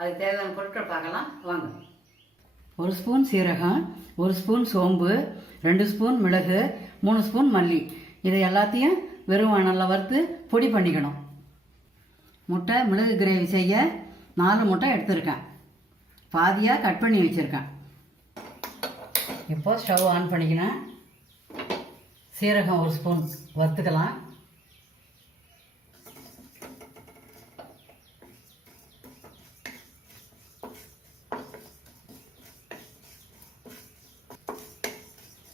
அதுக்கு தேவையான பொருட்கள் பார்க்கலாம். வாங்க. ஒரு ஸ்பூன் சீரகம் ஒரு ஸ்பூன் சோம்பு ரெண்டு ஸ்பூன் மிளகு மூணு ஸ்பூன் மல்லி. இதை எல்லாத்தையும் வெறும் நல்லா வறுத்து பொடி பண்ணிக்கணும். முட்டை மிளகு கிரேவி செய்ய நாலு முட்டை எடுத்திருக்கேன். பாதியாக கட் பண்ணி வச்சுருக்கேன். இப்போ ஸ்டவ் ஆன் பண்ணிக்கினேன் சீரகம் ஒரு ஸ்பூன் வறுத்துக்கலாம்.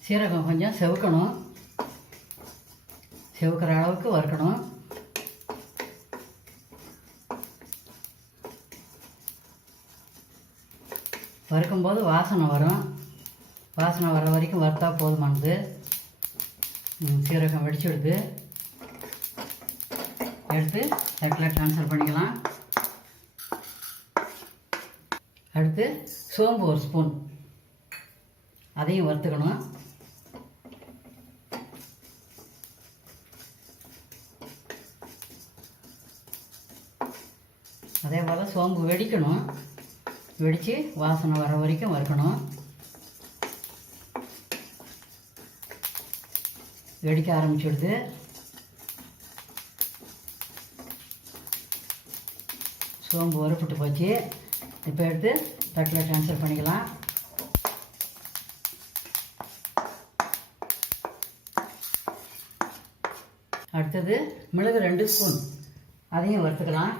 சீரகம் கொஞ்சம் செவக்கணும். செவக்கிற அளவுக்கு வறுக்கணும். வறுக்கும்போது வாசனை வரும். வாசனை வர வரைக்கும் வறுத்தா போதுமானது. சீரகம் சீரகம் வெடிச்சுடுது. எடுத்து தட்டில் ட்ரான்ஸ்ஃபர் பண்ணிக்கலாம். அடுத்து சோம்பு ஒரு ஸ்பூன் அதையும் வறுத்துக்கணும். சோம்பு வெடிக்கணும். வெடித்து வாசனை வர வரைக்கும் வறுக்கணும். வெடிக்க ஆரம்பிச்சிடுது. சோம்பு வறுப்பிட்டு போச்சு. இப்போ எடுத்து தட்டில் ட்ரான்ஸ்ஃபர் பண்ணிக்கலாம். அடுத்தது மிளகு ரெண்டு ஸ்பூன். அதையும் வறுத்துக்கலாம்.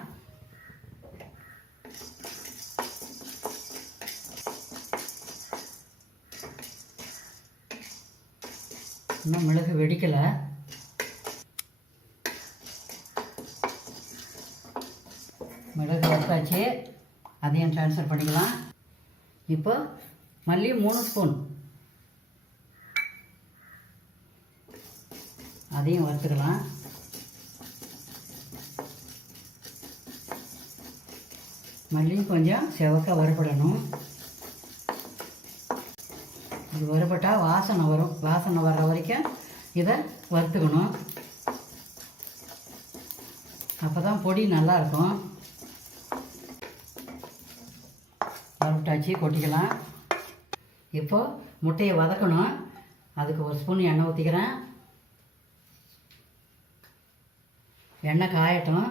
இன்னும் மிளகு வெடிக்கலை. மிளகு வறுத்தாச்சு. அதையும் ட்ரான்ஸ்ஃபர் பண்ணிக்கலாம். இப்போ மல்லி மூணு ஸ்பூன் அதையும் வறுத்துக்கலாம். மல்லியும் கொஞ்சம் செவக்க வறுபடணும். இது வறுபட்டால் வாசனை வரும். வாசனை வர்ற வரைக்கும் இதை வறுத்துக்கணும். அப்போ தான் பொடி நல்லா இருக்கும். வறுபட்டாச்சு கொட்டிக்கலாம். இப்போது முட்டையை வதக்கணும். அதுக்கு ஒரு ஸ்பூன் எண்ணெய் ஊற்றிக்கிறேன் எண்ணெய் காயட்டும்.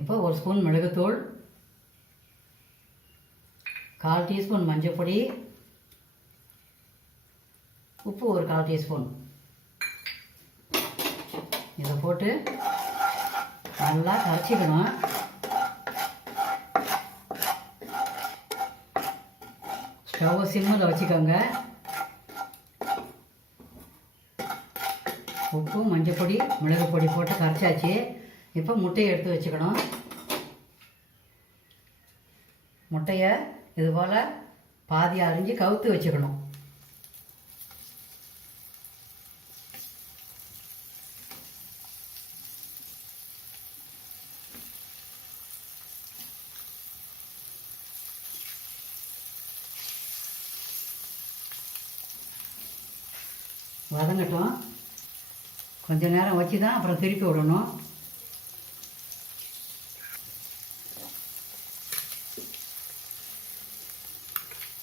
இப்போ ஒரு ஸ்பூன் மிளகுத்தூள். கால் டீஸ்பூன் மஞ்சள் பொடி உப்பு ஒரு கால் டீஸ்பூன். இதை போட்டு நல்லா கரைச்சிக்கணும். ஸ்டவ் சிம்மில் வச்சுக்கோங்க. உப்பு மஞ்சள் பொடி மிளகு பொடி போட்டு கரைச்சாச்சு. இப்போ முட்டையை எடுத்து வச்சுக்கணும். முட்டையை இது போல் பாதி அரிஞ்சு கவுத்து வச்சுக்கணும். வதங்கட்டும். கொஞ்சம் நேரம் வச்சு தான் அப்புறம் திருப்பி விடணும்.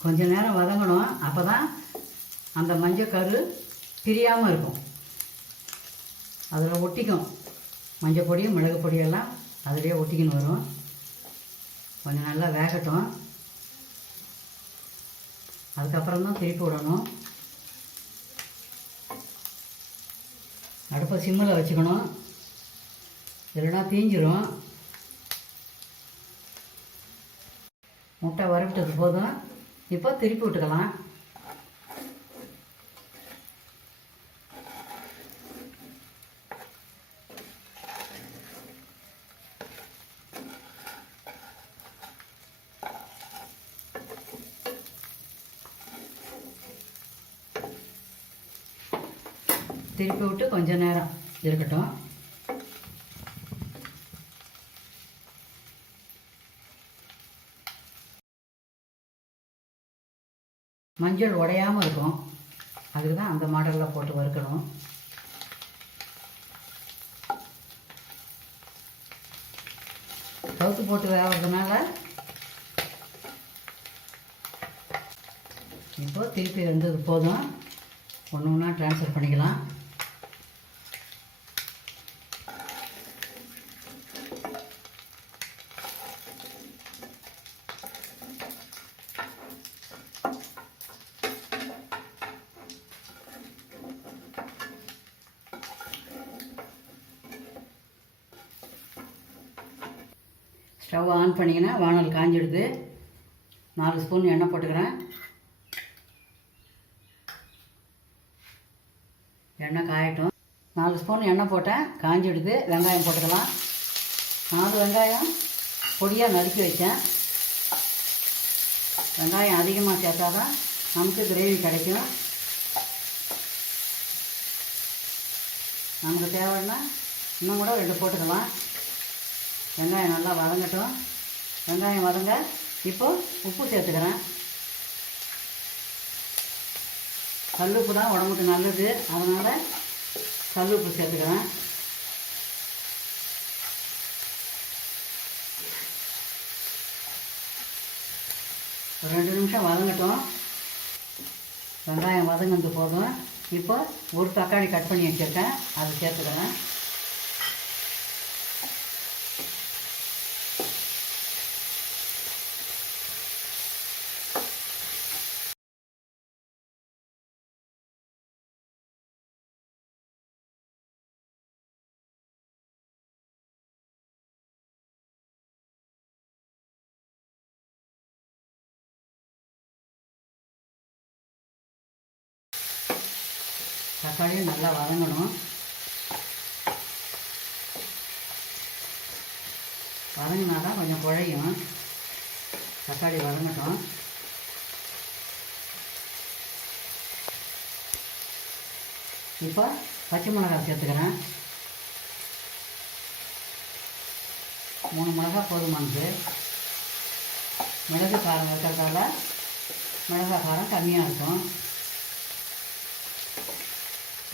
கொஞ்ச நேரம் வதங்கணும். அப்போ தான் அந்த மஞ்சள் கரு பிரியாமல் இருக்கும். அதில் ஒட்டிக்கும். மஞ்சள் பொடியும் மிளகு பொடியெல்லாம் அதிலே ஒட்டிக்கின்னு வரும். கொஞ்சம் நல்லா வேகட்டும். அதுக்கப்புறம் தான் திருப்பி விடணும். அடுப்பை சிம்மில் வச்சுக்கணும். இல்லைன்னா தீஞ்சிரும். முட்டை வறுவிட்டது போதும். இப்போ திருப்பி விட்டுக்கலாம். திருப்பி விட்டு கொஞ்ச நேரம் இருக்கட்டும். மஞ்சள் உடையாமல் இருக்கும். அதுக்கு தான் அந்த மாடலில் போட்டு வறுக்கணும். கவுத்து போட்டு வேகிறதுனால இப்போது திருப்பி வந்தது போதும். ஒன்று ஒன்றா ட்ரான்ஸ்ஃபர் பண்ணிக்கலாம். ஸ்டவ் ஆன் பண்ணிங்கன்னா வானல் காஞ்சிடுது. நாலு ஸ்பூன் எண்ணெய் போட்டுக்கிறேன். எண்ணெய் காயட்டும். நாலு ஸ்பூன் எண்ணெய் போட்டேன். காஞ்சிடுது. வெங்காயம் போட்டுக்கலாம். நாலு வெங்காயம் பொடியாக நறுக்கி வச்சேன். வெங்காயம் அதிகமாக சேர்த்தா தான் நமக்கு கிரேவி கிடைக்கும். நமக்கு தேவைன்னா இன்னும் கூட ரெண்டு போட்டுக்கலாம். வெங்காயம் நல்லா வதங்கட்டும். வெங்காயம் வதங்க இப்போ உப்பு சேர்த்துக்கிறேன். கல்லுப்பு தான் உடம்புக்கு நல்லது. அதனால் கல்லுப்பு சேர்த்துக்கிறேன். ஒரு ரெண்டு நிமிஷம் வதங்கட்டும். வெங்காயம் வதங்கினது போதும். இப்போ ஒரு தக்காளி கட் பண்ணி வச்சுருக்கேன். அதை சேர்த்துக்கிறேன். தக்காளியும் நல்லா வதங்கணும். வதங்கினா தான் கொஞ்சம் குழையும். தக்காளி வதங்கட்டும். இப்போ பச்சை மிளகாய் சேர்த்துக்கிறேன். மூணு மிளகா போதுமானது மிளகு காரம் இருக்கிறதால மிளகாய் காரம் கம்மியாக இருக்கும்.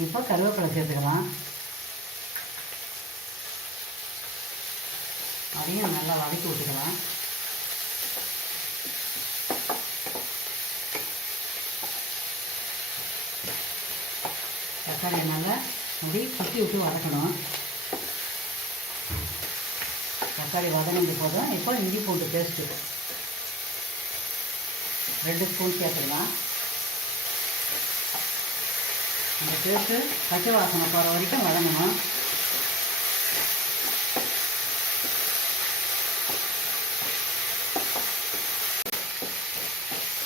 இப்போ கருவேப்பிலை சேர்த்துக்கலாம். அதையும் நல்லா வதக்கி விட்டுக்கலாம். தக்காளியை நல்லா அப்படி குத்தி விட்டு வதக்கணும். தக்காளி வதங்கிட்டு போதும் இப்போ இஞ்சி பூண்டு பேஸ்ட்டு ரெண்டு ஸ்பூன் சேர்த்துக்கலாம். அந்த பேஸ்ட்டு பச்சை வாசனை போகிற வரைக்கும் வதங்கணும்.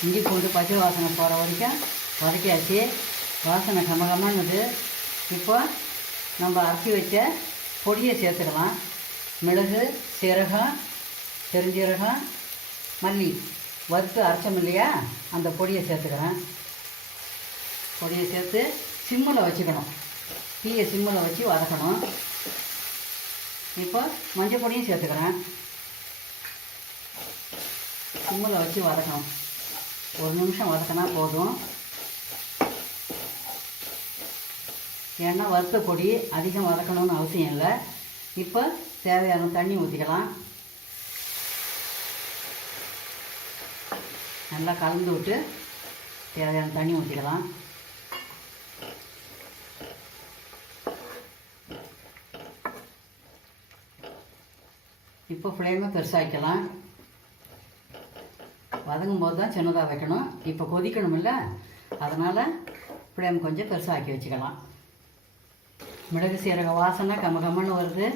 இஞ்சி பூண்டு பச்சை வாசனை போகிற வரைக்கும் வதக்கியாச்சு. வாசனை கமகமானது. இப்போ நம்ம அரைச்சி வச்ச பொடியை சேர்த்துக்கலாம் மிளகு சீரகம் பெருஞ்சீரகம் மல்லி. வறுத்து அரைச்சோம் இல்லையா? அந்த பொடியை சேர்த்துக்கிறேன். பொடியை சேர்த்து சிம்மில் வச்சுக்கணும். தீயை சிம்மில் வச்சு வதக்கணும். இப்போ மஞ்சள் பொடியும் சேர்த்துக்கிறேன். சிம்மில் வச்சு வதக்கணும். ஒரு நிமிஷம் வதக்கினா போதும். ஏன்னா வறுத்த பொடி அதிகம் வதக்கணும்னு அவசியம் இல்லை. இப்போ தேவையான தண்ணி ஊற்றிக்கலாம் நல்லா கலந்து விட்டு தேவையான தண்ணி ஊற்றிக்கலாம் இப்போ ஃப்ளேமை பெருசாக்கலாம் வதங்கும் போது தான் சின்னதாக வைக்கணும். இப்போ கொதிக்கணும் இல்லை அதனால் ஃப்ளேம் கொஞ்சம் பெருசாக்கி வச்சுக்கலாம். மிளகு சீரக வாசனை கம கம்மன்னு வருது.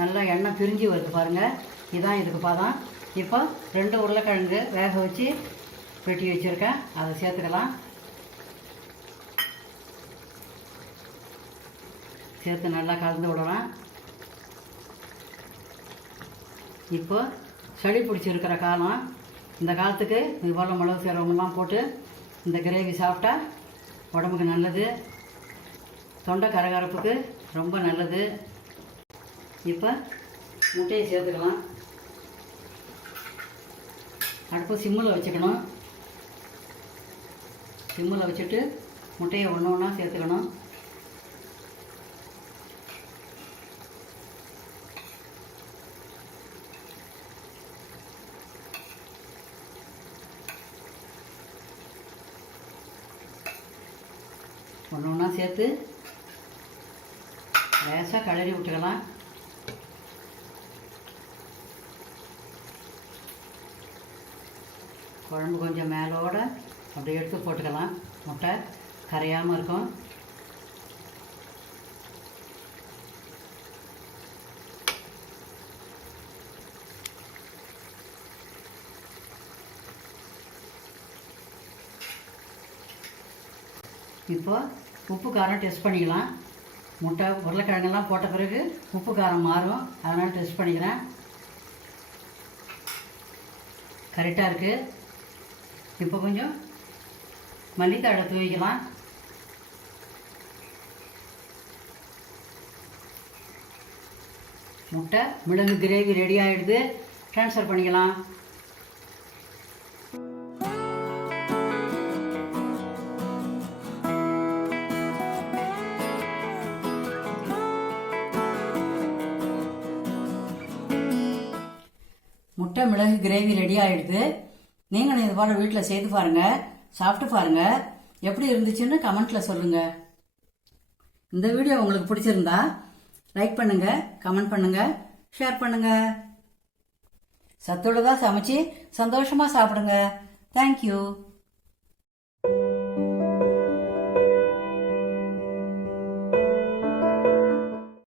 நல்லா எண்ணெய் பிரிஞ்சு வருது பாருங்கள் இதான் இதுக்கு பாதம். இப்போ ரெண்டு உருளைக்கிழங்கு வேக வச்சு வெட்டி வச்சுருக்கேன். அதை சேர்த்துக்கலாம். சேர்த்து நல்லா கலந்து விடலாம். இப்போ சளி பிடிச்சிருக்கிற காலம். இந்த காலத்துக்கு இது போல் மிளகு சீரகமெல்லாம் போட்டு இந்த கிரேவி சாப்பிட்டா உடம்புக்கு நல்லது. தொண்டை கரகரப்புக்கு ரொம்ப நல்லது. இப்போ முட்டையை சேர்த்துக்கலாம். அடுப்பு சிம்மில் வச்சுக்கணும். சிம்மில் வச்சுட்டு முட்டையை ஒன்று ஒன்றா சேர்த்துக்கணும். சேர்த்து லேசாக கிளறி விட்டுக்கலாம். குழம்பு கொஞ்சம் மேலோட அப்படியே எடுத்து போட்டுக்கலாம். முட்டை கரையாமல் இருக்கும். இப்போ உப்பு காரம் டெஸ்ட் பண்ணிக்கலாம். முட்டை உருளைக்கிழங்கெல்லாம் போட்ட பிறகு உப்பு காரம் மாறும். அதனால் டெஸ்ட் பண்ணிக்கிறேன். கரெக்டாக இருக்குது இப்போ கொஞ்சம் மல்லித்தழை தூவிக்கலாம். முட்டை மிளகு கிரேவி ரெடி ஆகிடுது ட்ரான்ஸ்ஃபர் பண்ணிக்கலாம். கிரேவி ரெடி ஆயிடுது. நீங்களும் இது போல வீட்டில் செய்து பாருங்க சாப்பிட்டு பாருங்க. எப்படி இருந்துச்சுன்னு கமெண்ட்ல சொல்லுங்க. இந்த வீடியோ உங்களுக்கு பிடிச்சிருந்தா லைக் பண்ணுங்க கமெண்ட் பண்ணுங்க ஷேர் பண்ணுங்க. சத்துள்ளதா சமைச்சு சந்தோஷமா சாப்பிடுங்க. தேங்க்யூ